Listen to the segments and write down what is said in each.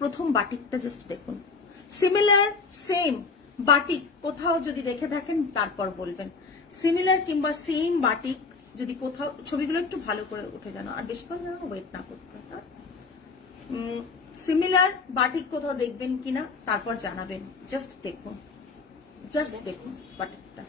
প্রথম বাটিকটা জাস্ট দেখুন, similar same batik কোথাও যদি দেখে থাকেন তারপর বলবেন। সিমিলার কিংবা সেম বাটিক যদি কোথাও, ছবিগুলো একটু ভালো করে উঠে জানো, আর বেশিক্ষণ যেন ওয়েট না করতে। সিমিলার বাটিক কোথাও দেখবেন কিনা তারপর জানাবেন। জাস্ট দেখুন, জাস্ট দেখুন বাটিকটা।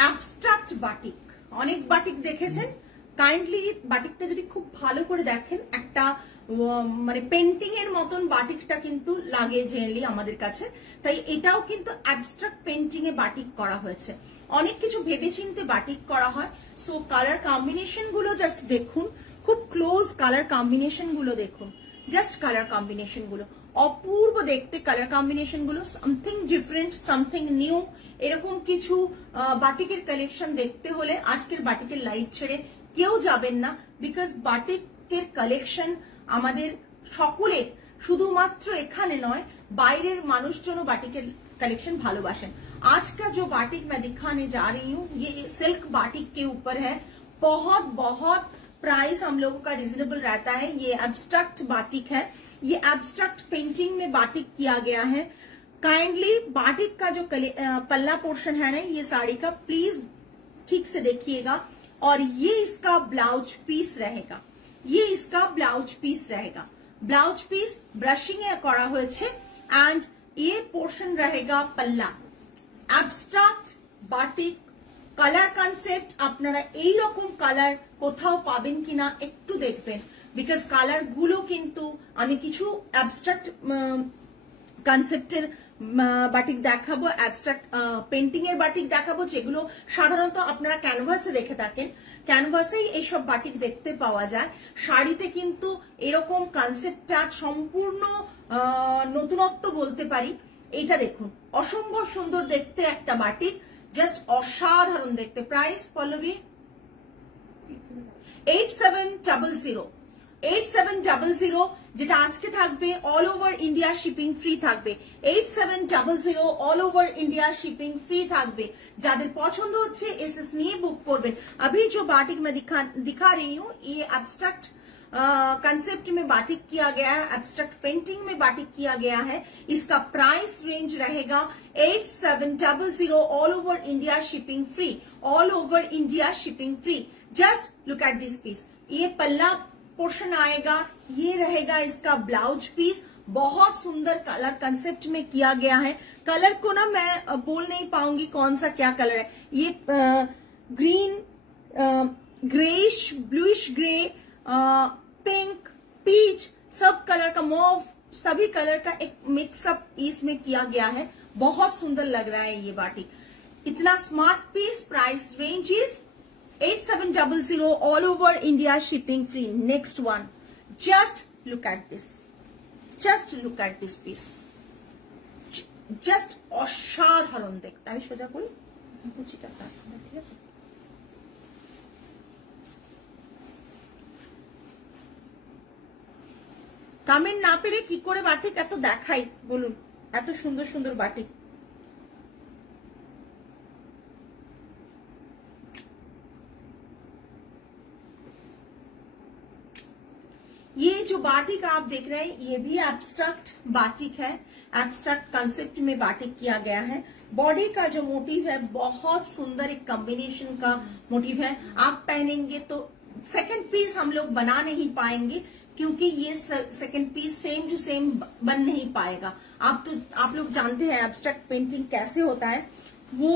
অ্যাবস্ট্রাক্ট বাটিক, অনেক বাটিক দেখেছেন, কাইন্ডলি বাটিকটা যদি খুব ভালো করে দেখেন, একটা মানে পেন্টিং এর মতন বাটিকটা কিন্তু লাগে জেনারেলি আমাদের কাছে, তাই এটাও কিন্তু অ্যাবস্ট্রাক্ট পেন্টিং এ বাটিক করা হয়েছে। অনেক কিছু ভেবেচিন্তে বাটিক করা হয়। সো কালার কম্বিনেশন গুলো জাস্ট দেখুন, খুব ক্লোজ কালার কম্বিনেশন গুলো দেখুন, জাস্ট কালার কম্বিনেশন গুলো অপূর্ব দেখতে, কালার কম্বিনেশন গুলো সামথিং ডিফারেন্ট, সামথিং নিউ। এরকম কিছু বাটিকের কালেকশন দেখতে হলে আজকের বাটিকের লাইভ ছেড়ে কেউ যাবেন না, বিকজ বাটিকের কালেকশন আমাদের সকলের, শুধুমাত্র এখানে নয় বাইরের মানুষজনও বাটিকের कलेक्शन भालोबाशन। आज का जो बाटिक मैं दिखाने जा रही हूँ ये सिल्क बाटिक के ऊपर है। बहुत बहुत प्राइस हम लोगों का रिजनेबल रहता है। ये एब्स्ट्रैक्ट बाटिक है, ये एब्स्ट्रैक्ट पेंटिंग में बाटिक किया गया है। काइंडली बाटिक का जो पल्ला पोर्शन है ना ये साड़ी का, प्लीज ठीक से देखिएगा। और ये इसका ब्लाउज पीस रहेगा, ये इसका ब्लाउज पीस रहेगा। ब्लाउज पीस ब्रशिंग करा হয়েছে एंड ये पोर्शन रहेगा पल्ला। एब्स्ट्रैक्ट बाटिक কালার কনসেপ্ট আপনারা এই রকম কালার কোথাও পাবেন কিনা একটু দেখবেন, বিকজ কালার গুলো কিন্তু আমি কিছু অ্যাবস্ট্রাক্ট কনসেপ্টের বাটিক দেখাবো, অ্যাবস্ট্রাক্ট পেন্টিং এর বাটিক দেখাবো, যেগুলো সাধারণত আপনারা ক্যানভাসে দেখে থাকেন। ক্যানভাসেই এইসব বাটিক দেখতে পাওয়া যায়, শাড়িতে কিন্তু এরকম কনসেপ্টটা সম্পূর্ণ নতুনত্ব বলতে পারি। এইটা দেখুন, অসম্ভব সুন্দর দেখতে একটা বাটিক, জাস্ট অসাধারণ দেখতে। প্রাইস পল্লবী 8700, 8700 যেটা আজকে থাকবে all over India shipping free থাকবে। 8700 all over India shipping free থাকবে। যাদের পছন্দ হচ্ছে এসএস নিয়ে বুক করবেন। अभी जो बाटिक मैं दिखा रही हूँ ये एब्स्ट्रैक्ट कंसेप्ट में बाटिक किया गया है, एब्स्ट्रैक्ट पेंटिंग में बाटिक किया गया है। इसका प्राइस रेंज रहेगा 8700 all over India shipping free, all over India shipping free. Just look at this piece, ये पल्ला पोर्शन आएगा, ये रहेगा इसका ब्लाउज पीस। बहुत सुंदर कलर कंसेप्ट में किया गया है। कलर को ना मैं बोल नहीं पाऊंगी कौन सा क्या कलर है, ये green, greyish, bluish grey, pink, peach, सब कलर का, मॉव, सभी कलर का एक मिक्सअप इसमें किया गया है। बहुत सुंदर लग रहा है ये बाटिक। इतना smart piece, price range is 8700 all over India shipping free. Next one, just look at this, just look at this piece, just অসাধারণ দেখতে। আমি সোজা করি কুচিটা, ঠিক আছে? কমেন্ট না পেলে কি করে বাটিক এত দেখাই বলুন, এত সুন্দর সুন্দর বাটিক। ये जो बाटिक आप देख रहे हैं ये भी एब्स्ट्रैक्ट बाटिक है, एब्स्ट्रैक्ट कंसेप्ट में बाटिक किया गया है। बॉडी का जो मोटिव है बहुत सुंदर एक कॉम्बिनेशन का मोटिव है। आप पहनेंगे तो सेकंड पीस हम लोग बना नहीं पाएंगे, क्योंकि ये second piece same to same बन नहीं पाएगा। आप लोग जानते हैं एब्स्ट्रैक्ट पेंटिंग कैसे होता है, वो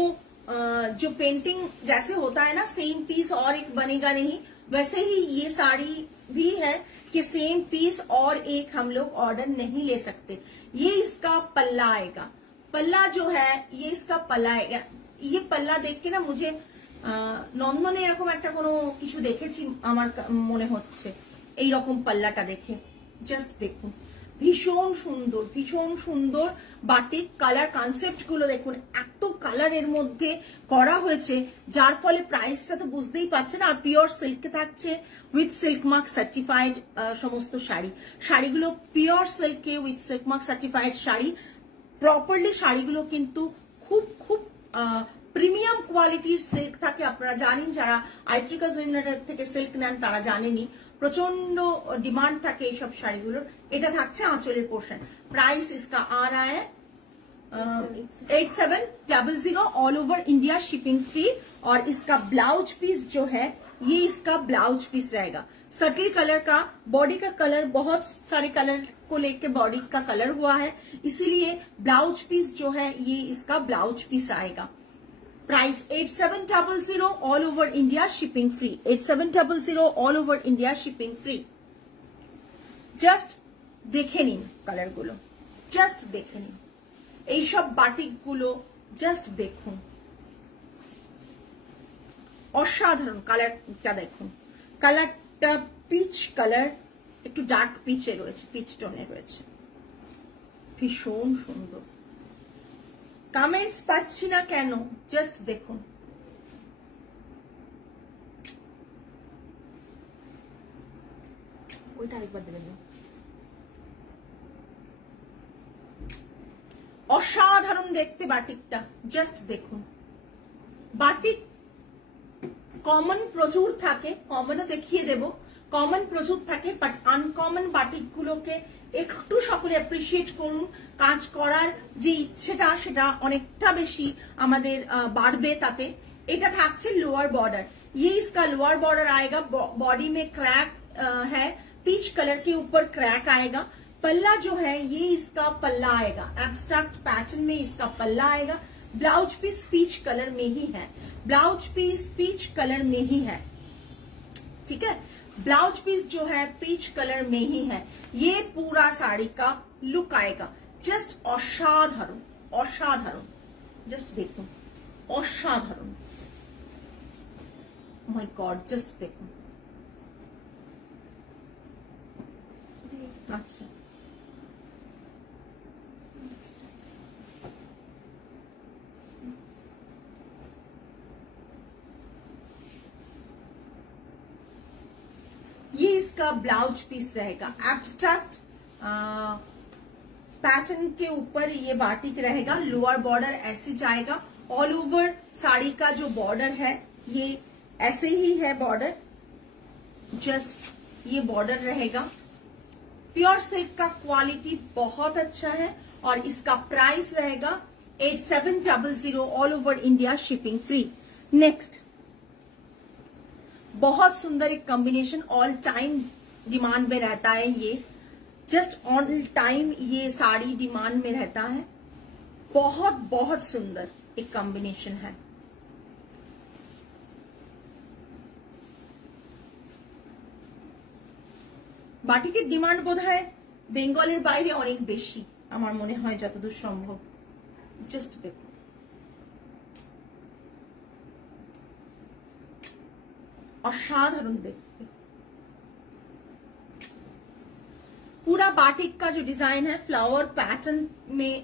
जो पेंटिंग जैसे होता है ना सेम पीस और एक बनेगा नहीं, वैसे ही ये साड़ी भी है कि सेम पीस और एक हम लोग ऑर्डर नहीं ले सकते। ये इसका पल्ला आएगा, पल्ला जो है ये इसका पल्ला आएगा। ये पल्ला देख के ना मुझे নন্দনে এরকম একটা কোনো কিছু দেখেছি আমার মনে হচ্ছে, এই রকম পাল্লাটা দেখে। জাস্ট দেখুন ভীষণ সুন্দর বাটিক। কালার কনসেপ্ট গুলো দেখুন, এত কালারের মধ্যে করা হয়েছে, যার ফলে প্রাইসটা তো বুঝতেই পারছেন। আর পিওর সিল্কে থাকছে, উইথ সিল্ক মার্ক সার্টিফাইড সমস্ত শাড়িগুলো পিওর সিল্কে with silk mark certified sari. Properly শাড়িগুলো কিন্তু খুব প্রিমিয়াম কোয়ালিটির সিল্ক থাকে। আপনারা জানেন, যারা আইত্রিকা জুয়েলারি থেকে সিল্ক নেন তারা জানেনই, প্রচন্ড डिमांड থাকে এইসব শাড়িগুলোর। এটা থাকছে আঁচলের পোর্শন। प्राइस इसका आ रहा है 8700 all over India, shipping free. और इसका ब्लाउज पीस जो है ये इसका ब्लाउज पीस रहेगा सटल कलर का। बॉडी का कलर बहुत सारे कलर को लेके बॉडी का कलर हुआ है, इसीलिए ब्लाउज पीस जो है ये इसका ब्लाउज पीस आएगा। Price 8700 all over India, shipping free. 8700 all over India, shipping free. Just দেখে নিন কালার গুলো, জাস্ট দেখে নিন এইসব বাটিক গুলো, জাস্ট দেখুন, অসাধারণ। কালারটা দেখুন, কালারটা পিচ কালার, একটু ডার্ক পিচে রয়েছে, পিচ টোনে রয়েছে, ভীষণ সুন্দর। কমেন্টস পাচ্ছি না কেন, জাস্ট দেখুন। ওইটা আরেকবার দেবেন। অসাধারণ দেখতে বাটিকটা, জাস্ট দেখুন। বাটিক কমন প্রচুর থাকে, কমনও দেখিয়ে দেব, কমন প্রচুর থাকে, বাট আনকমন বাটিক গুলোকে একটু সকলে অ্যাপ্রিशिएट করুন। কাজ করার যে ইচ্ছেটা সেটা অনেকটা বেশি আমাদের বাড়বে তাতে। এটা থাকছে লোয়ার बॉर्डर, ये इसका लोअर बॉर्डर आएगा, बॉडी में क्रैक है, पीच कलर के ऊपर क्रैक आएगा। पल्ला जो है ये इसका पल्ला आएगा, एब्स्ट्रैक्ट पैटर्न में इसका पल्ला आएगा। ब्लाउज पीस पीच कलर में ही है, ब्लाउज पीस पीच कलर में ही है, ठीक है। ब्लाउज पीस जो है पीच कलर में ही है। ये पूरा साड़ी का लुक आएगा, जस्ट असाधारण असाधारण। जस्ट देखो, असाधारण, माय गॉड, जस्ट देखो। अच्छा, ये इसका ब्लाउज पीस रहेगा, एब्स्ट्रैक्ट पैटर्न के ऊपर ये बाटिक रहेगा। लोअर बॉर्डर ऐसे जाएगा, ऑल ओवर साड़ी का जो बॉर्डर है ये ऐसे ही है बॉर्डर, जस्ट ये बॉर्डर रहेगा। प्योर सिल्क का क्वालिटी बहुत अच्छा है और इसका प्राइस रहेगा 8700 all over India, shipping free. Next, बहुत सुंदर एक कॉम्बिनेशन, ऑल टाइम डिमांड में रहता है ये, जस्ट ऑल टाइम ये साड़ी डिमांड में रहता है। बहुत बहुत सुंदर एक कॉम्बिनेशन है। বাটিকের ডিমান্ড বোধহয় বেঙ্গলের বাইরে অনেক বেশি, আমার মনে হয় যতদূর সম্ভব। জাস্ট দেখো, असाधारण देखते। पूरा बाटिक का जो डिजाइन है फ्लावर पैटर्न में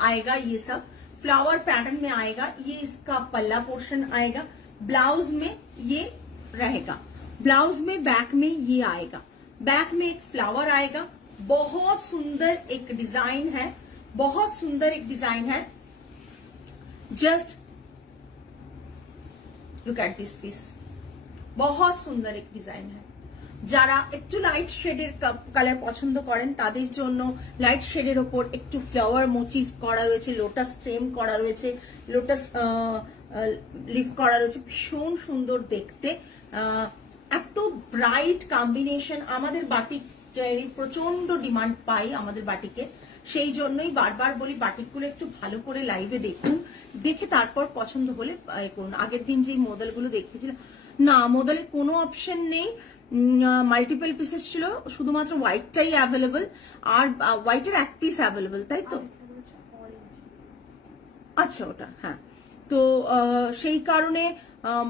आएगा, ये सब फ्लावर पैटर्न में आएगा। ये इसका पल्ला पोर्शन आएगा, ब्लाउज में ये रहेगा, ब्लाउज में बैक में ये आएगा, बैक में एक फ्लावर आएगा। बहुत सुंदर एक डिजाइन है, बहुत सुंदर एक डिजाइन है। Just look at this piece, बहुत सुंदर एक डिजाइन है। যারা একটু লাইট শেডের কালার পছন্দ করেন তাদের জন্য লাইট শেডের উপর একটু ফ্লাওয়ার মোটিভ করা রয়েছে, লোটাস স্টেম করা রয়েছে, লোটাস লিফ করা রয়েছে, ভীষণ সুন্দর দেখতে। এত ব্রাইট কম্বিনেশন আমাদের বাটিক প্রচন্ড ডিমান্ড পাই আমাদের বাটিকে, সেই জন্যই বারবার বলি বাটিকগুলো একটু ভালো করে লাইভে দেখুন, দেখে তারপর পছন্দ হলে করুন। আগের দিন যে মডেলগুলো দেখিয়েছিলাম না, মডেলের কোনো অপশন নেই, মাল্টিপল পিসেস ছিল, শুধুমাত্র হোয়াইটটাই অ্যাভেলেবল, আর হোয়াইটের এক পিস অ্যাভেলেবল, তাই তো? আচ্ছা, ওটা হ্যাঁ। তো সেই কারণে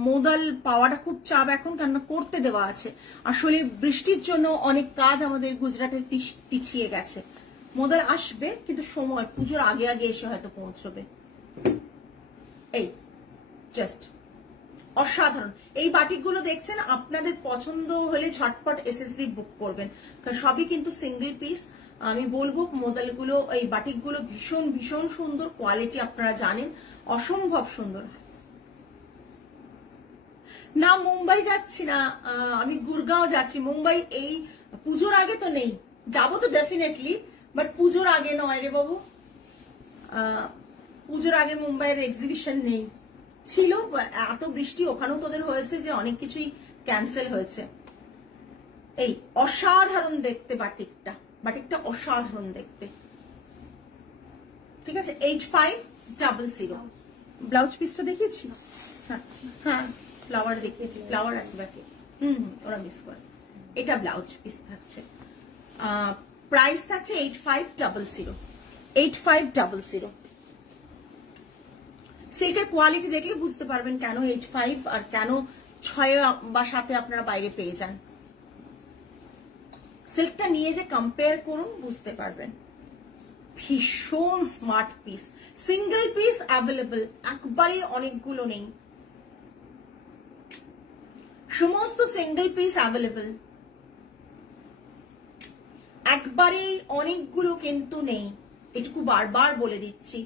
মোদাল পাওয়াটা খুব চাপ এখন, কেননা করতে দেওয়া আছে। আসলে বৃষ্টির জন্য অনেক কাজ আমাদের গুজরাটের পিছিয়ে গেছে, মডেল আসবে, কিন্তু সময় পুজোর আগে আগে এসে হয়তো পৌঁছবে। এই জাস্ট অসাধারণ এই বাটিকগুলো দেখছেন, আপনাদের পছন্দ হলে ঝটপট এসএসডি বুক করবেন, কারণ সবই কিন্তু সিঙ্গেল পিস। আমি বলবো মডেলগুলো, এই বাটিকগুলো ভীষণ ভীষণ সুন্দর, কোয়ালিটি আপনারা জানেন অসম্ভব সুন্দর। না মুম্বাই যাচ্ছি না, আমি গুরগাঁও যাচ্ছি। মুম্বাই এই পুজোর আগে তো নেই, যাবো তো ডেফিনেটলি, বাট পুজোর আগে নয় রে বাবু, পুজোর আগে মুম্বাইয়ের এক্সিবিশন নেই। ছিল, এত বৃষ্টি ওখানেও তোদের হয়েছে যে অনেক কিছুই ক্যান্সেল হয়েছে। এই অসাধারণ দেখতে বাটিকটা, বাটিকটা অসাধারণ দেখতে, ঠিক আছে। 8500 ব্লাউজ পিসটা দেখিয়েছি, হ্যাঁ হ্যাঁ ফ্লাওয়ার দেখিয়েছি, ফ্লাওয়ার আছে বাকি, ওরা মিস করে। এটা ব্লাউজ পিস থাকছে, প্রাইস থাকছে 8500। 8500 সিল্কের কোয়ালিটি দেখলে বুঝতে পারবেন কেন 85 আর কেন 6 বা 7 আপনারা বাইরে পেয়ে যান। সিল্কটা নিয়ে যে কম্পেয়ার করুন বুঝতে পারবেন। ভীষণ smart piece, single piece available, একবারে অনেকগুলো নেই, সমস্ত সিঙ্গেল পিস অ্যাভেলেবল, একবারেই অনেকগুলো কিন্তু নেই, এটুকু বারবার বলে দিচ্ছি,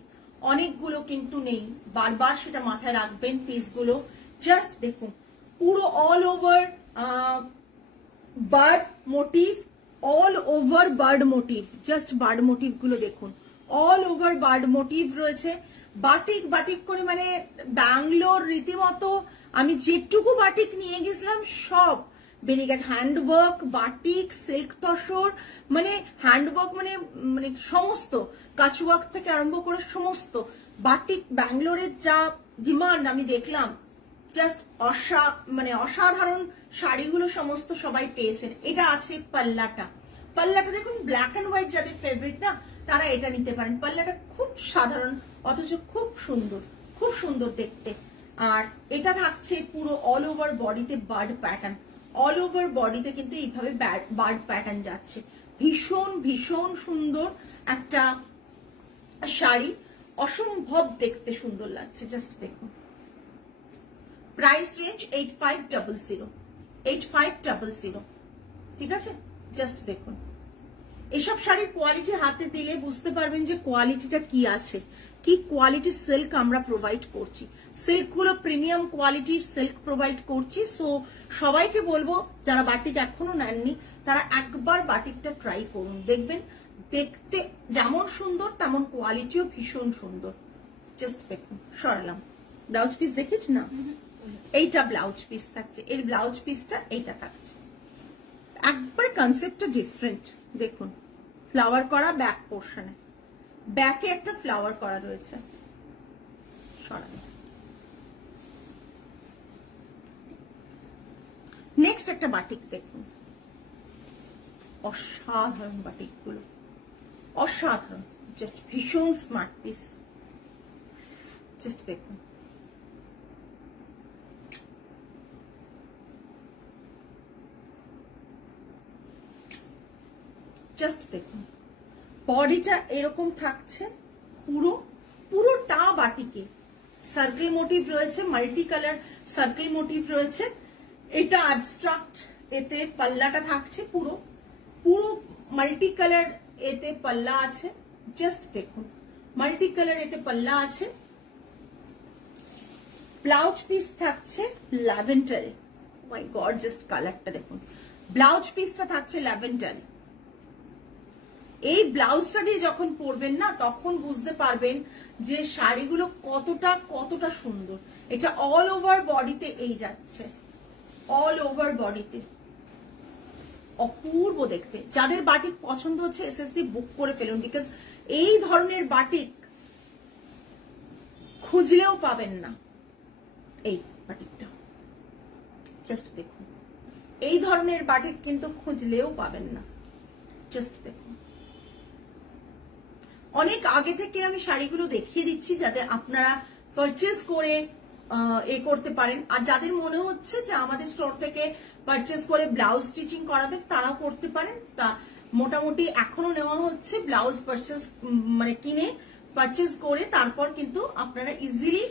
অনেকগুলো কিন্তু নেই, বারবার সেটা মাথায় রাখবেন। পিসগুলো জাস্ট দেখুন, পুরো all over bird motif, all over bird motif, just bird motif গুলো দেখুন, অল ওভার বার্ড মোটিভ রয়েছে। বাটিক বাটিক করে মানে ব্যাঙ্গালোর রীতিমতো আমি যেটুকু বাটিক নিয়ে গেছিলাম সব বেরিয়ে গেছে। হ্যান্ডওয়ার্ক, বাটিক, সিল্ক তসর, মানে হ্যান্ডওয়ার্ক মানে মানে সমস্ত কাচওয়ার্ক থেকে আরম্ভ করে সমস্ত বাটিক ব্যাঙ্গালোরের যা ডিমান্ড আমি দেখলাম, জাস্ট মানে অসাধারণ শাড়িগুলো সমস্ত সবাই পেয়েছেন। এটা আছে পাল্লাটা, পাল্লাটা দেখুন ব্ল্যাক এন্ড হোয়াইট যাদের ফেভারিট না তারা এটা নিতে পারেন। পাল্লাটা খুব সাধারণ অথচ খুব সুন্দর, খুব সুন্দর দেখতে। আর এটা থাকছে পুরো অল ওভার বডিতে বার্ড প্যাটার্ন, অল ওভার বডিতে কিন্তু এইভাবে বার্ড প্যাটার্ন যাচ্ছে। ভীষণ ভীষণ সুন্দর একটা শাড়ি, অসম্ভব দেখতে সুন্দর লাগছে, জাস্ট দেখুন। প্রাইস রেঞ্জ 8500, 8500, ঠিক আছে। জাস্ট দেখুন, এসব শাড়ির কোয়ালিটি হাতে দিলে বুঝতে পারবেন যে কোয়ালিটিটা কি আছে, কি কোয়ালিটির সিল্ক আমরা প্রোভাইড করছি। সিল্ক গুলো প্রিমিয়াম কোয়ালিটির সিল্ক প্রোভাইড করছি। সো সবাইকে বলবো যারা বাটিক এখনো নেননি তারা একবার বাটিকটা ট্রাই করুন, দেখবেন দেখতে যেমন সুন্দর তেমন কোয়ালিটিও ভীষণ সুন্দর। জাস্ট দেখুন, সরালাম। ব্লাউজ পিস দেখেছি না, এইটা ব্লাউজ পিস থাকছে, এর ব্লাউজ পিসটা এইটা থাকছে, একবারে কনসেপ্টটা ডিফারেন্ট। দেখুন ফ্লাওয়ার করা ব্যাক পোর্শনে, ব্যাকে একটা ফ্লাওয়ার করা রয়েছে। নেক্সট একটা বাটিক দেখুন, অসাধারণ বাটিক গুলো, অসাধারণ, জাস্ট ভীষণ স্মার্ট পিস। জাস্ট দেখুন, জাস্ট দেখুন, বডিটা এরকম থাকছে, পুরোটা বাটিকে সার্কেল মোটিভ রয়েছে, মাল্টি কালার সার্কেল মোটিভ রয়েছে। এটা অ্যাবস্ট্রাক্ট, এতে পাল্লাটা থাকছে পুরো মাল্টি কালার, এতে পাল্লা আছে। জাস্ট দেখুন, মাল্টি কালার এতে পাল্লা আছে। ব্লাউজ পিস থাকছে ল্যাভেন্ডারে, মাই গড জাস্ট কালারটা দেখুন, ব্লাউজ পিসটা থাকছে ল্যাভেন্ডারে। এই ব্লাউজটা দিয়ে যখন পরবেন না তখন বুঝতে পারবেন যে শাড়িগুলো কতটা সুন্দর। এটা অল ওভার বডিতে এই যাচ্ছে, অল ওভার বডিতে, অপূর্ব দেখতে। যাদের বাটিক পছন্দ হচ্ছে এসএসডি বুক করে ফেলুন, বিকজ এই ধরনের বাটিক খুঁজলেও পাবেন না। এই বাটিকটা জাস্ট দেখুন, এই ধরনের বাটিক কিন্তু খুঁজলেও পাবেন না। জাস্ট দেখুন, অনেক আগে থেকে আমি শাড়িগুলো দেখিয়ে দিচ্ছি যাতে আপনারা পারচেজ করে এ করতে পারেন। আর যাদের মনে হচ্ছে যে আমাদের স্টোর থেকে পারচেজ করে ব্লাউজ স্টিচিং করাবেন তারাও করতে পারেন। তা মোটামুটি এখনো নেওয়া হচ্ছে ব্লাউজ পারচেজ, মানে কিনে পারচেজ করে তারপর কিন্তু আপনারা ইজিলি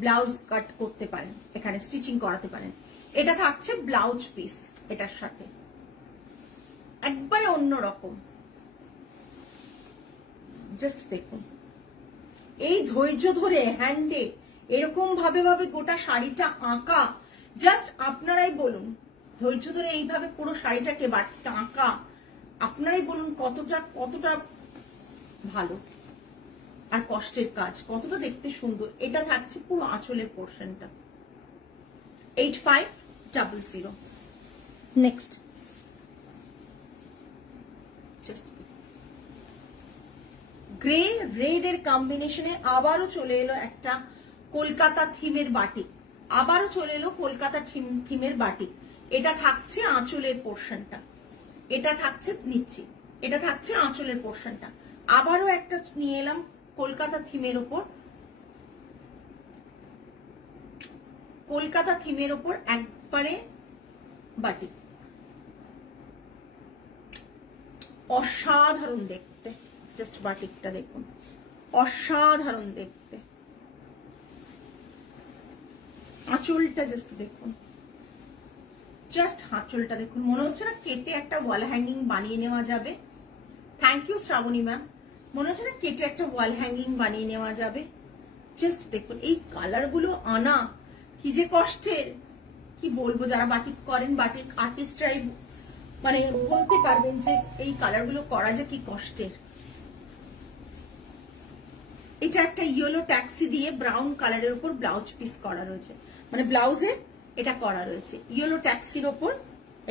ব্লাউজ কাট করতে পারেন, এখানে স্টিচিং করাতে পারেন। এটা থাকছে ব্লাউজ পিস, এটার সাথে একবারে অন্যরকম। জাস্ট দেখুন, এই ধৈর্য ধরে হ্যান্ডে এরকম ভাবে গোটা শাড়িটা আঁকা, জাস্ট আপনারাই বলুন, ধৈর্য ধরে এইভাবে পুরো শাড়িটাকে বাটিকটা আঁকা, আপনারাই বলুন কতটা ভালো আর কষ্টের কাজ, কতটা দেখতে সুন্দর। এটা থাকছে পুরো আঁচলের পোর্শনটা। 8500। নেক্সট জাস্ট গ্রে রেড এর কম্বিনেশনে আবারও চলে এলো একটা কলকাতা থিমের বাটিক, আবারও চলে এলো কলকাতা থিমের বাটিক। এটা থাকছে আঁচলের পোর্শনটা, এটা থাকছে নিচে, এটা থাকছে আঁচলের পোর্শনটা। আবারও একটা নিয়ে এলাম কলকাতা থিমের ওপর, কলকাতা থিমের ওপর একবারে বাটিক, অসাধারণ দেখতে। জাস্ট বাটিকটা দেখুন, অসাধারণ দেখতে। আঁচলটা জাস্ট দেখুন, জাস্ট আঁচলটা দেখুন, মনে হচ্ছে না কেটে একটা ওয়াল হ্যাঙ্গিং বানিয়ে নেওয়া যাবে। Thank you Shrabani ma'am. মনে হচ্ছে না কেটে একটা ওয়াল হ্যাঙ্গিং বানিয়ে নেওয়া যাবে। জাস্ট দেখুন, এই কালার গুলো আনা কি যে কষ্টের, কি বলবো, যারা বাটিক করেন, বাটিক আর্টিস্টরাই মানে বলতে পারবেন যে এই কালার গুলো করা যে কি কষ্টের। এটা একটা ইয়েলো ট্যাক্সি দিয়ে ব্রাউন কালারের উপর ব্লাউজ পিস করা রয়েছে, মানে ব্লাউজে এটা করা রয়েছে ইয়েলো ট্যাক্সির ওপর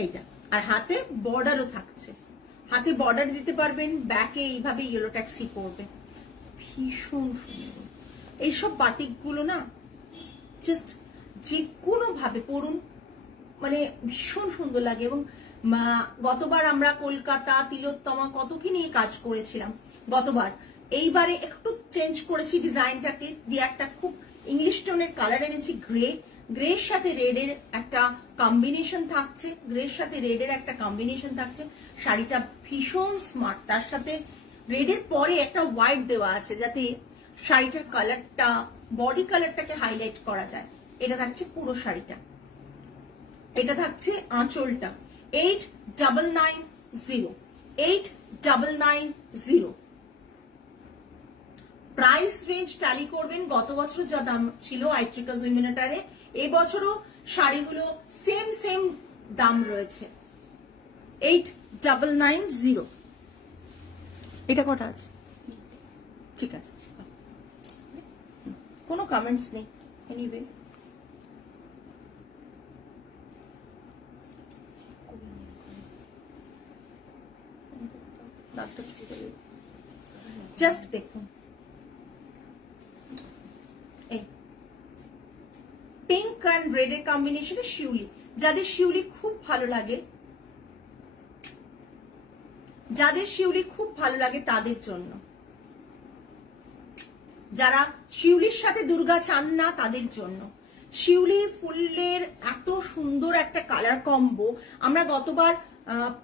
এইটা, আর হাতে বর্ডারও থাকছে, হাতে বর্ডার দিতে পারবেন, ব্যাকে এইভাবে ইয়েলো ট্যাক্সি করবে, ভীষণ সুন্দর। এইসব বাটিক গুলো না জাস্ট যে কোনো ভাবে পরুন, মানে ভীষণ সুন্দর লাগে। এবং গতবার আমরা কলকাতা তিলোত্তমা কত কি নিয়ে কাজ করেছিলাম গতবার, এইবারে একটু চেঞ্জ করেছি ডিজাইনটাকে দিয়ে, একটা খুব ইংলিশ টোনের কালার এনেছি, গ্রের সাথে রেড এর একটা কম্বিনেশন থাকছে, গ্রের সাথে রেড এর একটা কম্বিনেশন থাকছে। শাড়িটা ভীষণ স্মার্ট, তার সাথে রেড এর পরে একটা হোয়াইট দেওয়া আছে যাতে শাড়িটার কালারটা, বডি কালারটাকে হাইলাইট করা যায়। এটা থাকছে পুরো শাড়িটা, এটা থাকছে আঁচলটা। 8990, 8990। প্রাইস রেঞ্জ ট্যালি করবেন, গত বছর যা দাম ছিল আইট্রিকাস উইমেনাটারে, এবছরও শাড়িগুলো সেম দাম রয়েছে। 8990। এটা কটা আছে? ঠিক আছে, কোনো কমেন্টস নেই। এনিওয়ে জাস্ট দেখুন, পিঙ্ক অ্যান্ড রেড এর কম্বিনেশনে শিউলি, যাদের শিউলি খুব ভালো লাগে, যাদের শিউলি খুব ভালো লাগে তাদের জন্য, যারা শিউলির সাথে দুর্গা চান না তাদের জন্য। শিউলি ফুলের এত সুন্দর একটা কালার কম্বো, আমরা গতবার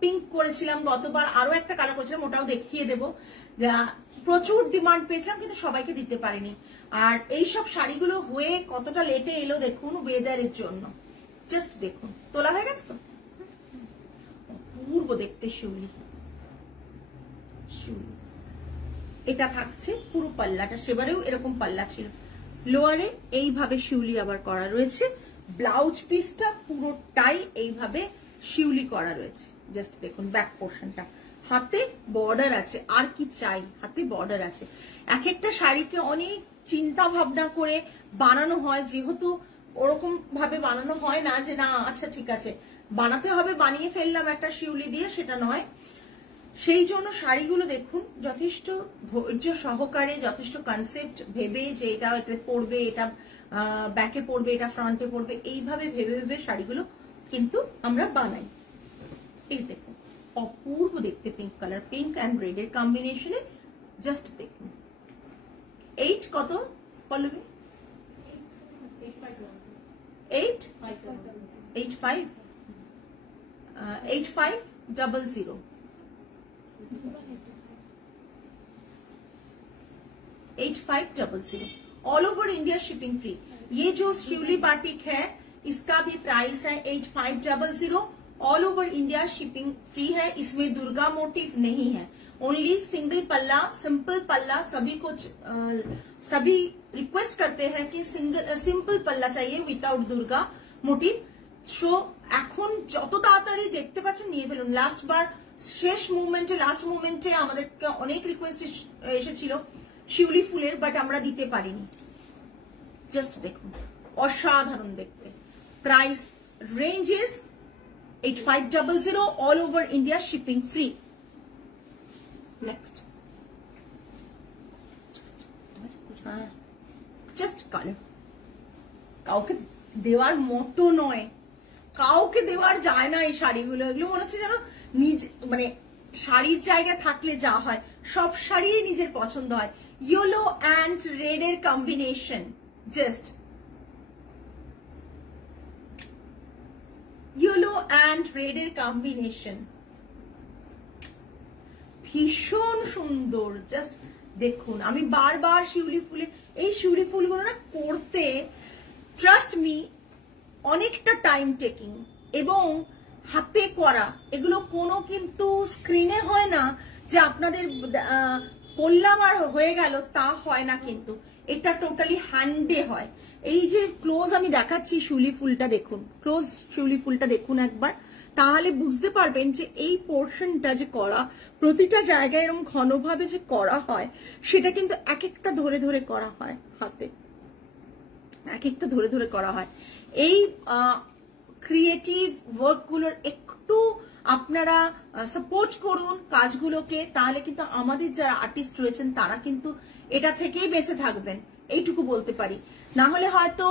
পিঙ্ক করেছিলাম, গতবার আরো একটা কালার করেছিলাম, ওটাও দেখিয়ে দেবো। প্রচুর ডিমান্ড পেয়েছিলাম কিন্তু সবাইকে দিতে পারিনি। আর এইসব শাড়িগুলো হয়ে কতটা লেটে এলো দেখুন, ওয়েদারের জন্য। জাস্ট দেখুন, তোলা হয়ে গেছে তো, অপূর্ব দেখতে শিউলি। শিউলি এটা থাকছে পুরো পাল্লাটা, সেবারেও এরকম পাল্লা ছিল, লোয়ারে এইভাবে শিউলি আবার করা রয়েছে, ব্লাউজ পিসটা পুরোটাই এইভাবে শিউলি করা রয়েছে। জাস্ট দেখুন ব্যাক পোর্শনটা, হাতে বর্ডার আছে, আর কি চাই, হাতে বর্ডার আছে। এক একটা শাড়িকে অনেক চিন্তা ভাবনা করে বানানো হয়, যেহেতু ওরকম ভাবে বানানো হয় না যে না আচ্ছা ঠিক আছে বানাতে হবে, বানিয়ে ফেললাম একটা শিউলি দিয়ে, সেটা নয়। সেই জন্য শাড়িগুলো দেখুন যথেষ্ট ধৈর্য সহকারে, যথেষ্ট কনসেপ্ট ভেবে যে এটা পরবে, এটা ব্যাকে পরবে, এটা ফ্রন্টে পরবে, এইভাবে ভেবে শাড়িগুলো কিন্তু আমরা বানাই। এই দেখুন অপূর্ব দেখতে pink colour, pink and red এর কম্বিনেশনে। জাস্ট দেখুন 8 কত Pallavi? 8500। 8500 all over India shipping free. ये जो शिवली बाटिक है इसका भी प्राइस है 8500 all over India shipping free है। इसमें दुर्गा मोटिव नहीं है, ओनली सिंगल पल्ला, सिंपल पल्ला। सभी रिक्वेस्ट करते हैं कि सिंपल पल्ला चाहिए उइदाउट दुर्गा मोटिव। সো এখন যত তাড়াতাড়ি দেখতে পাচ্ছেন নিয়ে ফেলুন। লাস্ট মুভমেন্টে আমাদেরকে অনেক রিকোয়েস্ট এসেছিল শিউলি ফুলের, বাট আমরা দিতে পারিনি। জাস্ট দেখুন, অসাধারণ দেখতে। Price range is 8500 all over India shipping free. Next just colour কাউকে দেওয়ার মতো নয়, কাউকে দেওয়ার যায় না এই শাড়িগুলো। এগুলো মনে হচ্ছে যেন নিজে মানে শাড়ির জায়গা থাকলে যা হয় সব শাড়ি নিজের পছন্দ হয়। ইয়েলো অ্যান্ড রেড এর combination, just yellow and red এর কম্বিনেশন ভীষণ সুন্দর। জাস্ট দেখুন, আমি বারবার শিউলি ফুলের এই শিউলি ফুলগুলো না করতে, ট্রাস্ট মি, অনেকটা টাইম টেকিং এবং হাতে করা। এগুলো কোনো কিন্তু স্ক্রিনে হয় না যে আপনাদের করলাম আর হয়ে গেল, তা হয় না। কিন্তু এটা টোটালি হ্যান্ডে হয়। এই যে ক্লোজ আমি দেখাচ্ছি শিউলি ফুলটা দেখুন, ক্লোজ শিউলি ফুলটা দেখুন একবার, তাহলে বুঝতে পারবেন যে এই পোর্শনটা যে করা, প্রতিটা জায়গায় এরকম ঘনভাবে যে করা হয় সেটা কিন্তু এক একটা ধরে ধরে করা হয়, হাতে এক একটা ধরে ধরে করা হয়। এই ক্রিয়েটিভ ওয়ার্কগুলোর একটু আপনারা সাপোর্ট করুন কাজগুলোকে, তাহলে কিন্তু আমাদের যারা আর্টিস্ট রয়েছেন তারা কিন্তু এটা থেকেই বেঁচে থাকবেন, এইটুকু বলতে পারি। না হলে হয়তো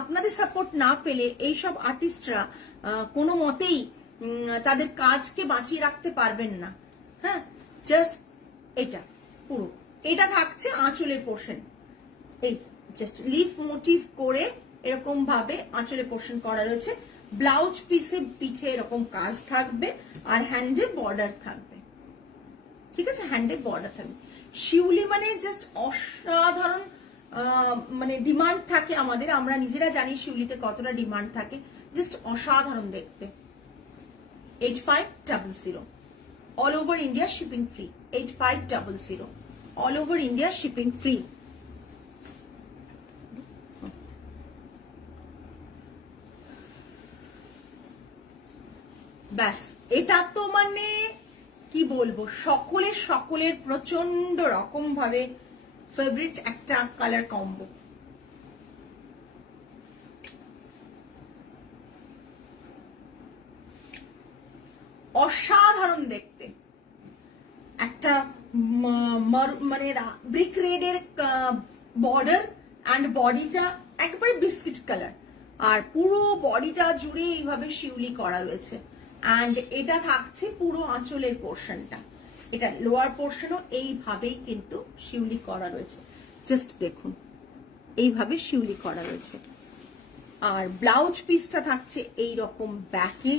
আপনাদের সাপোর্ট না পেলে এইসব আর্টিস্টরা কোনো মতেই তাদের কাজকে বাঁচিয়ে রাখতে পারবেন না। হ্যাঁ, জাস্ট এটা পুরো এটা থাকছে আঁচলের পোর্শন, এই জাস্ট লিফ মোটিভ করে এরকম ভাবে আঁচলের পোর্শন করা রয়েছে। ব্লাউজ পিঠে এরকম কাজ থাকবে আর হ্যান্ডে বর্ডার থাকবে। ঠিক আছে, হ্যান্ডে বর্ডার থাকবে। শিউলি মানে জাস্ট অসাধারণ মানে ডিমান্ড থাকে আমাদের, আমরা নিজেরা জানি শিউলিতে কতটা ডিমান্ড থাকে, জাস্ট অসাধারণ দেখতে। 8500 all over India shipping free. 8500 all over India shipping free. ব্যাস, এটা তো মানে কি বলবো, সকলের প্রচন্ড রকম ভাবে ফেভারিট একটা কালার কম্বো। অসাধারণ দেখতে, একটা মানে ব্রিক রেড এর বর্ডার অ্যান্ড বডিটা একবারে বিস্কিট কালার, আর পুরো বডিটা জুড়ে এইভাবে শিউলি করা রয়েছে। অ্যান্ড এটা থাকছে পুরো আঁচলের পোর্শনটা, এটা লোয়ার পোর্শনও এইভাবেই কিন্তু শিউলি করা রয়েছে। জাস্ট দেখুন, এইভাবে শিউলি করা রয়েছে। আর ব্লাউজ পিসটা থাকছে এইরকম ব্যাকে,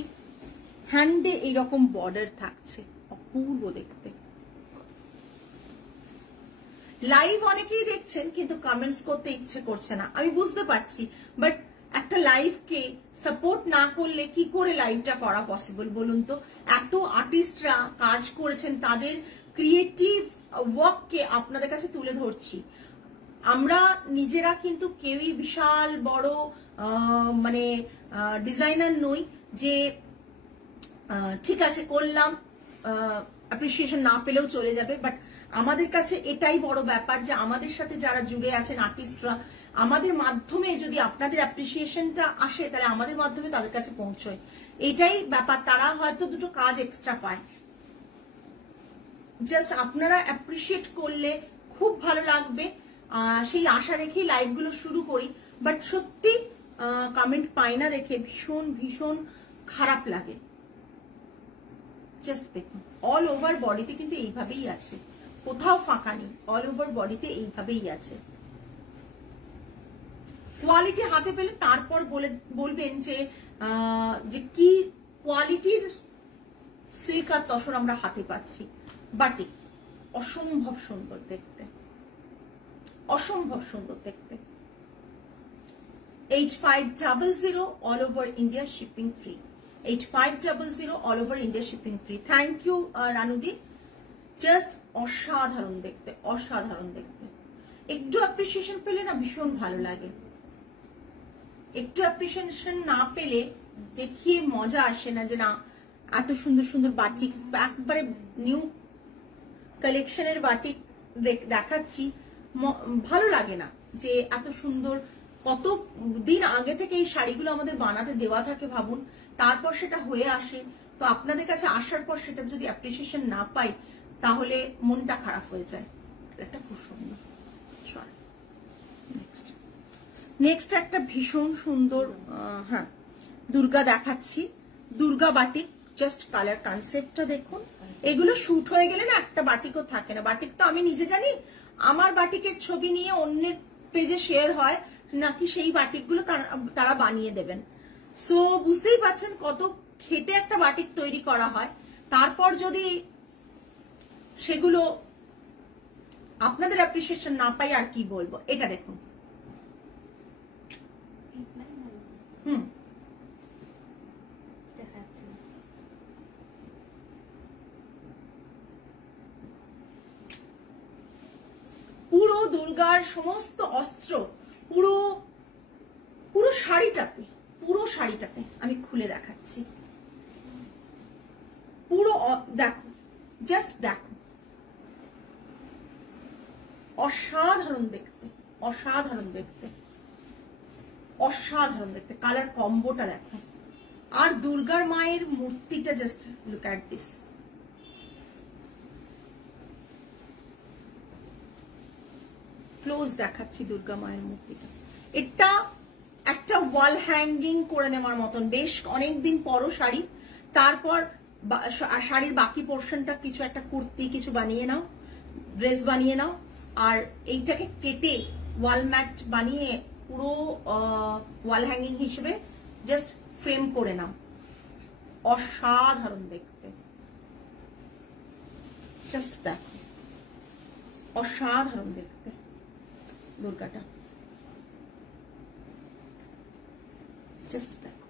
হ্যান্ডে এইরকম বর্ডার থাকছে, অপূর্ব দেখতে। লাইভ অনেকেই দেখছেন কিন্তু কমেন্টস করতে ইচ্ছে করছে না, আমি বুঝতে পারছি, বাট একটা লাইভকে সাপোর্ট না করলে কি করে লাইভটা করা পসিবল বলুন তো? এত আর্টিস্টরা কাজ করেছেন, তাদের ক্রিয়েটিভ ওয়ার্ককে আপনাদের কাছে তুলে ধরছি। আমরা নিজেরা কিন্তু কেউই বিশাল বড় মানে ডিজাইনার নই যে ঠিক আছে করলাম, অ্যাপ্রিসিয়েশন না পেলেও চলে যাবে। বাট আমাদের কাছে এটাই বড় ব্যাপার যে আমাদের সাথে যারা জুড়ে আছেন আর্টিস্টরা, আমাদের মাধ্যমে যদি আপনাদের অ্যাপ্রিসিয়েশনটা আসে তাহলে আমাদের মাধ্যমে তাদের কাছে পৌঁছয়, এটাই ব্যাপার। তারা হয়তো দুটো কাজ এক্সট্রা পায়। জাস্ট আপনারা অ্যাপ্রিসিয়েট করলে খুব ভালো লাগবে, সেই আশা রেখেই লাইভগুলো শুরু করি। বাট সত্যি কমেন্ট পাই না দেখে ভীষণ ভীষণ খারাপ লাগে। জাস্ট দেখুন, অল ওভার বডিতে কিন্তু এইভাবেই আছে, কোথাও ফাঁকা নেই, অল ওভার বডিতে এইভাবেই আছে। কোয়ালিটি হাতে পেলে তারপর বলবেন যে কি কোয়ালিটির সিল্ক আর তসর আমরা হাতে পাচ্ছি। বাটিক অসম্ভব সুন্দর দেখতে, অসম্ভব সুন্দর দেখতে। 8500 all over India shipping free. 8500 all over India shipping free. Thank you রানুদি। জাস্ট অসাধারণ দেখতে, অসাধারণ দেখতে। একটু অ্যাপ্রিসিয়েশন পেলে না ভীষণ ভালো লাগে। একটু অ্যাপ্রিসিয়েশন না পেলে দেখিয়ে মজা আসে না, যে না এত সুন্দর সুন্দর বাটিক, একবারে নিউ কালেকশনের বাটিক দেখাচ্ছি, ভালো লাগে না যে এত সুন্দর। কত দিন আগে থেকে এই শাড়িগুলো আমাদের বানাতে দেওয়া থাকে ভাবুন, তারপর সেটা হয়ে আসে। তো আপনাদের কাছে আসার পর সেটা যদি অ্যাপ্রিসিয়েশন না পাই তাহলে মনটা খারাপ হয়ে যায়। এটা খুব সুন্দর। নেক্সট একটা ভীষণ সুন্দর হ্যাঁ দুর্গা দেখাচ্ছি, দুর্গা বাটিক। জাস্ট কালার কনসেপ্টটা দেখুন। এগুলো শুট হয়ে গেলে না একটা বাটিকও থাকে না। বাটিক তো আমি নিজে জানি, আমার বাটিকের ছবি নিয়ে অন্যের পেজে শেয়ার হয় নাকি সেই বাটিকগুলো তারা বানিয়ে দেবেন। সো বুঝতেই পারছেন কত খেটে একটা বাটিক তৈরি করা হয়। তারপর যদি সেগুলো আপনাদের অ্যাপ্রিসিয়েশন না পাই আর কি বলবো। এটা দেখুন, পুরো দুর্গার সমস্ত অস্ত্র পুরো পুরো শাড়িটাতে আমি খুলে দেখাচ্ছি। পুরো দেখো, জাস্ট দেখো, অসাধারণ দেখতে, অসাধারণ দেখতে, অসাধারণ দেখতে। কালার কম্বোটা দেখো, আর দুর্গার মায়ের মূর্তিটা just look at this. Close দেখাচ্ছি দুর্গা মায়ের মূর্তিটা। এটা একটা ওয়াল হ্যাঙ্গিং করে নেওয়ার মতন। বেশ অনেকদিন পরও শাড়ি, তারপর শাড়ির বাকি পোর্শনটা কিছু একটা কুর্তি কিছু বানিয়ে নাও, ড্রেস বানিয়ে নাও, আর এইটাকে কেটে ওয়াল ম্যাট বানিয়ে পুরো ওয়াল হ্যাঙ্গিং হিসেবে জাস্ট ফ্রেম করে নাও। অসাধারণ দেখতে, জাস্ট দেখো, অসাধারণ দেখতে দুর্গাটা। জাস্ট দেখো,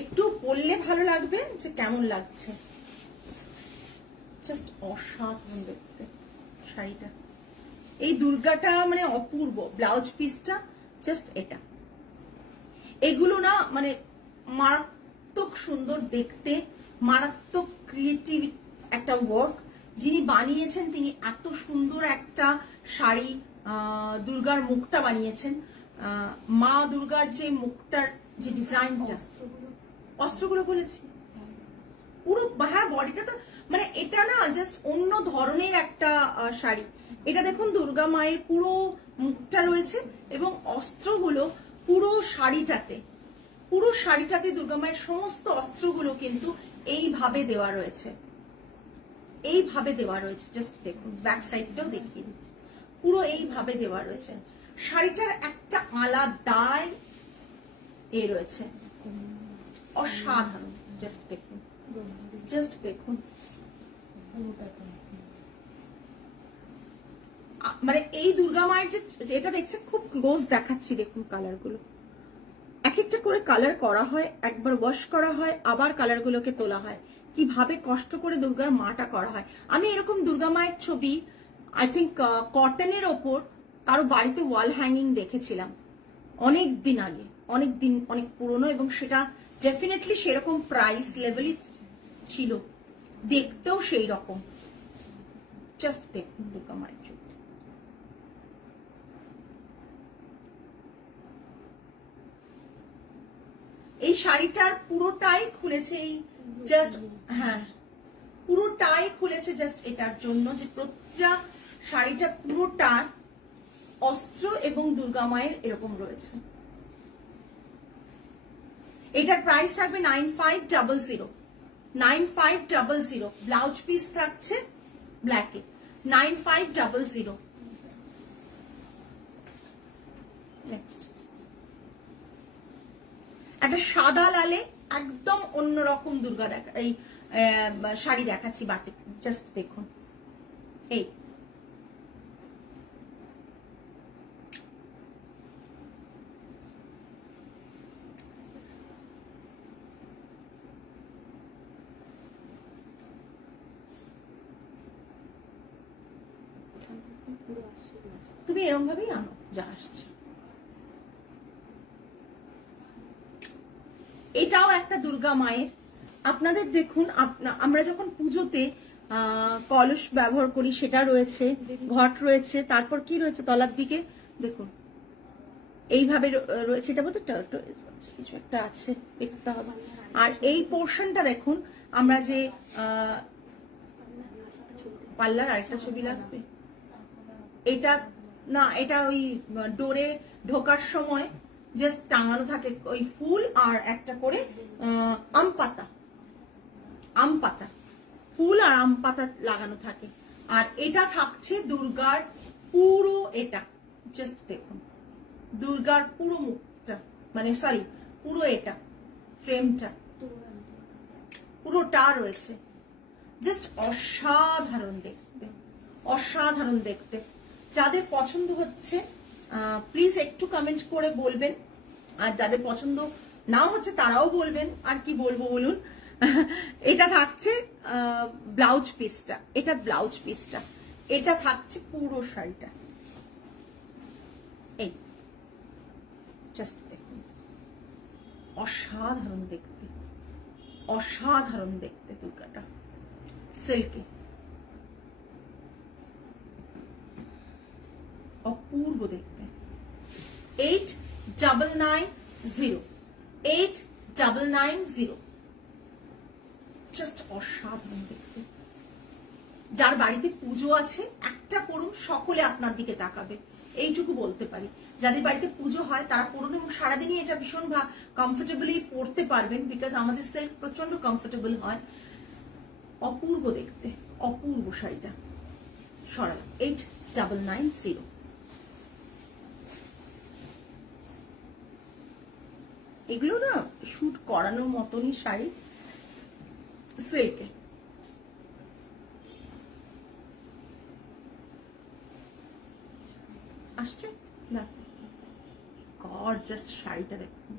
একটু বললে ভালো লাগবে যে কেমন লাগছে। জাস্ট অসাধারণ দেখতে শাড়িটা। এই দুর্গাটা মানে অপূর্ব। ব্লাউজ পিসটা জাস্ট এটা। এগুলো না মানে মারাত্মক সুন্দর দেখতে, মারাত্মক ক্রিয়েটিভ একটা ওয়ার্ক। যিনি বানিয়েছেন তিনি এত সুন্দর একটা শাড়ি, দুর্গার মুখটা বানিয়েছেন। মা দুর্গার যে মুখটার যে ডিজাইনটা, অস্ত্রগুলো বলেছি পুরো, হ্যাঁ বডিটা তো মানে এটা না জাস্ট অন্য ধরনের একটা শাড়ি। এটা দেখুন দুর্গা মায়ের পুরো মুখটা রয়েছে এবং অস্ত্রগুলো পুরো শাড়িটাতে দুর্গা মায়ের সমস্ত অস্ত্রগুলো কিন্তু এইভাবে দেওয়া রয়েছে, এইভাবে দেওয়া রয়েছে। জাস্ট দেখুন, ব্যাক সাইডটাও দেখিয়ে দিচ্ছি, পুরো এইভাবে দেওয়া রয়েছে। শাড়িটার একটা আলাদাই এ রয়েছে, অসাধারণ। জাস্ট দেখুন, জাস্ট দেখুন, মানে এই দুর্গা মায়ের যেটা দেখছে খুব ক্লোজ দেখাচ্ছি। দেখুন কালার গুলো, এক একটা করে কালার করা হয়, একবার ওয়াশ করা হয়, আবার কালার গুলোকে তোলা হয়। কিভাবে কষ্ট করে দুর্গার মাটা করা হয়। আমি এরকম দুর্গা মায়ের ছবি আই থিঙ্ক কটনের ওপর কারো বাড়িতে ওয়াল হ্যাঙ্গিং দেখেছিলাম অনেক দিন আগে, অনেক পুরনো, এবং সেটা ডেফিনেটলি সেরকম প্রাইস লেভেলই ছিল, দেখতেও সেই রকম। জাস্ট দেখুন দুর্গা মায়ের ছবি। এই শাড়িটার পুরোটাই খুলেছে, এই জাস্ট হ্যাঁ পুরোটাই খুলেছে জাস্ট এটার জন্য যে প্রতিটা শাড়িটা পুরোটার অস্ত্র এবং দুর্গা মায়ের এরকম রয়েছে। এটার প্রাইস থাকবে 9500, 9500। ব্লাউজ পিস থাকছে ব্ল্যাকে, 9500। নেক্সট একটা সাদা লালে একদম অন্যরকম দুর্গা দেখা, এই শাড়ি দেখাচ্ছি বাটিক, জাস্ট দেখুন। এই তুমি এরকম ভাবেই আনো যা আসছে। এটাও একটা দুর্গা মায়ের। আপনাদের দেখুন, আমরা যখন পুজোতে কলস ব্যবহার করি সেটা রয়েছে, ঘট রয়েছে, তারপর কি রয়েছে তলার দিকে দেখুন এইভাবে রয়েছে, এটা বোধ কিছু একটা আছে দেখতে হবে। আর এই পোর্শনটা দেখুন, আমরা যে পাল্লার আরেকটা ছবি লাগবে, এটা না, এটা ওই ডোরে ঢোকার সময় জাস্ট টাঙানো থাকে ওই ফুল আর একটা করে আম পাতা, আম পাতা, ফুল আর আম পাতা লাগানো থাকে। আর এটা থাকছে দুর্গার পুরো, এটা জাস্ট দেখুন দুর্গার পুরো মুখটা, মানে সরি পুরো এটা ফ্রেমটা পুরোটা রয়েছে। জাস্ট অসাধারণ দেখতে, অসাধারণ দেখতে। যাদের পছন্দ হচ্ছে প্লিজ একটু কমেন্ট করে বলবেন, আর যাদের পছন্দ না হচ্ছে তারাও বলবেন। আর কি বলবো বলুন। এটা থাকছে ব্লাউজ পিসটা, এটা ব্লাউজ পিসটা, এটা থাকছে পুরো শাড়িটা। এই জাস্ট দেখুন, অসাধারণ দেখতে, অসাধারণ দেখতে দুর্গাটা সিল্কে, অপূর্ব দেখতে। 8990, 8990, জাস্ট অসাধারণ দেখতে। যার বাড়িতে পুজো আছে একটা করুন, সকলে আপনার দিকে তাকাবে, এইটুকু বলতে পারি। যাদের বাড়িতে পুজো হয় তারা করুন, এবং সারাদিনই এটা ভীষণ কমফোর্টেবলি পরতে পারবেন, বিকজ আমাদের সিল্ক প্রচন্ড কমফোর্টেবল হয়। অপূর্ব দেখতে, অপূর্ব শাড়িটা। সরালাম 8990। এগুলো না শুট করানোর মতনই শাড়ি সিল্কে। আসছে না, গর্জাস শাড়িটা দেখুন।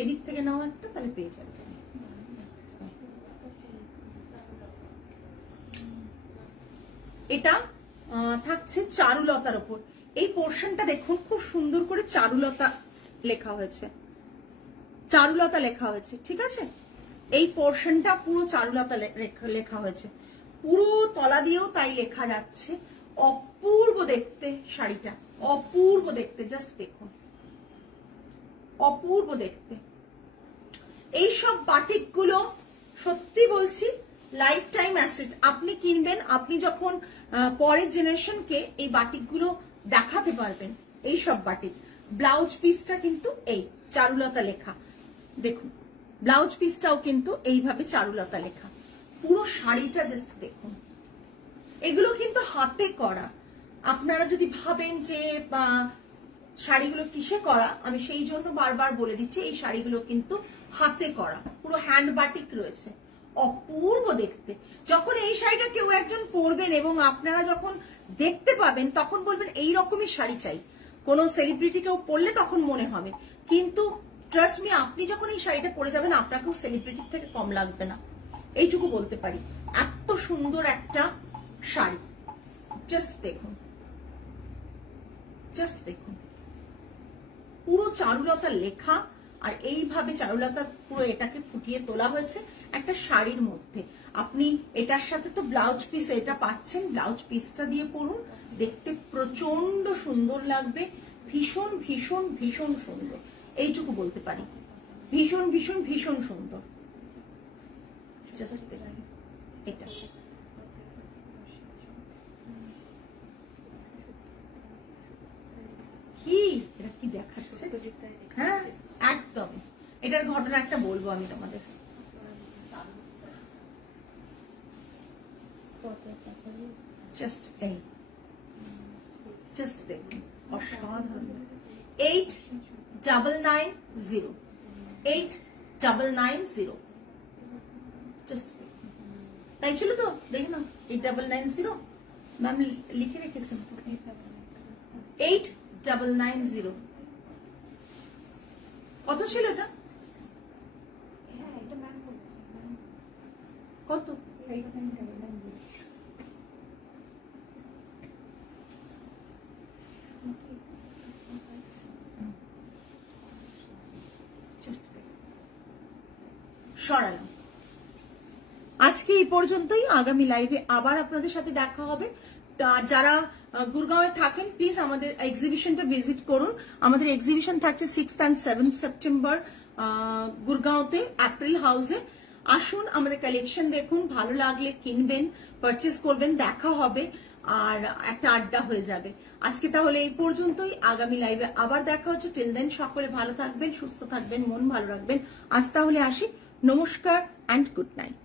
এদিক থেকে নাও একটা, তাহলে পেয়ে যাবে। এটা থাকছে চারুলতার উপর। এই পোর্শনটা দেখুন, খুব সুন্দর করে চারুলতা লেখা হয়েছে, চারুলতা লেখা হয়েছে, ঠিক আছে। এই পোর্শনটা পুরো চারুলতা লেখা হয়েছে, পুরো তলা দিয়েও তাই লেখা যাচ্ছে। অপূর্ব দেখতে শাড়িটা, অপূর্ব দেখতে, জাস্ট দেখুন, অপূর্ব দেখতে। এইসব বাটিক গুলো সত্যি বলছি লাইফ টাইম অ্যাসেট। আপনি কিনবেন, আপনি যখন পরের জেনারেশনকে এই বাটিক গুলো দেখাতে পারবেন। এই সব বাটিক ব্লাউজ পিসটা কিন্তু এই চারুলতা লেখা, দেখুন ব্লাউজ পিসটাও কিন্তু এইভাবে চারুলতা লেখা। পুরো শাড়িটা জাস্ট দেখুন। এগুলো কিন্তু হাতে করা। আপনারা যদি ভাবেন যে শাড়িগুলো কিসে করা, আমি সেই জন্য বারবার বলে দিচ্ছি, এই শাড়িগুলো কিন্তু হাতে করা, পুরো হ্যান্ড বাটিক রয়েছে। অপূর্ব দেখতে। যখন এই শাড়িটা কেউ একজন পরবেন এবং আপনারা যখন দেখতে পাবেন, তখন বলবেন এই রকমই শাড়ি চাই। কোনো সেলিব্রিটি কেউ পরলে তখন মনে হবে, কিন্তু ট্রাস্ট মি, আপনি যখন এই শাড়িটা পরে যাবেন আপনাকেও সেলিব্রিটির থেকে কম লাগবে না, এইটুকু বলতে পারি। এত সুন্দর একটা শাড়ি, জাস্ট দেখুন, জাস্ট দেখুন, পুরো চারুলতা লেখা। আর এইভাবে চারুলতা পুরো এটাকে ফুটিয়ে তোলা হয়েছে একটা শাড়ির মধ্যে। আপনি এটার সাথে তো ব্লাউজ পিস এটা পাচ্ছেন, ব্লাউজ পিসটা দিয়ে পরুন, দেখতে প্রচন্ড সুন্দর লাগবে। ভীষণ ভীষণ ভীষণ সুন্দর, এইটুকু বলতে পারি। ভীষণ ভীষণ ভীষণ সুন্দর। এটা কি, এটা কি দেখাচ্ছে? হ্যাঁ একদম। এটার ঘটনা একটা বলবো আমি তোমাদের। জাস্ট এই, জাস্ট দেখুন, অসাধারণ। 8990 8990 জাস্ট তাই ছিল তো, দেখুন না 8990 ম্যাম লিখে রেখেছেন 8990 কত ছিল এটা? কত? সরালাম। আজকে এই পর্যন্তই, আগামী লাইভে আবার আপনাদের সাথে দেখা হবে। যারা গুরগাঁওয়ে থাকেন প্লিজ আমাদের এক্সিবিশনটা ভিজিট করুন। আমাদের এক্সিবিশন থাকছে 6th and 7th September গুরগাঁওতে April হাউসে। আসুন, আমাদের কালেকশন দেখুন, ভালো লাগলে কিনবেন, পারচেস করবেন, দেখা হবে আর একটা আড্ডা হয়ে যাবে। আজকে তাহলে এই পর্যন্তই, আগামী লাইভে আবার দেখা হচ্ছে। টিল দেন সকলে ভালো থাকবেন, সুস্থ থাকবেন, মন ভালো রাখবেন। আজ তাহলে আসি, নমস্কার অ্যান্ড গুড নাইট।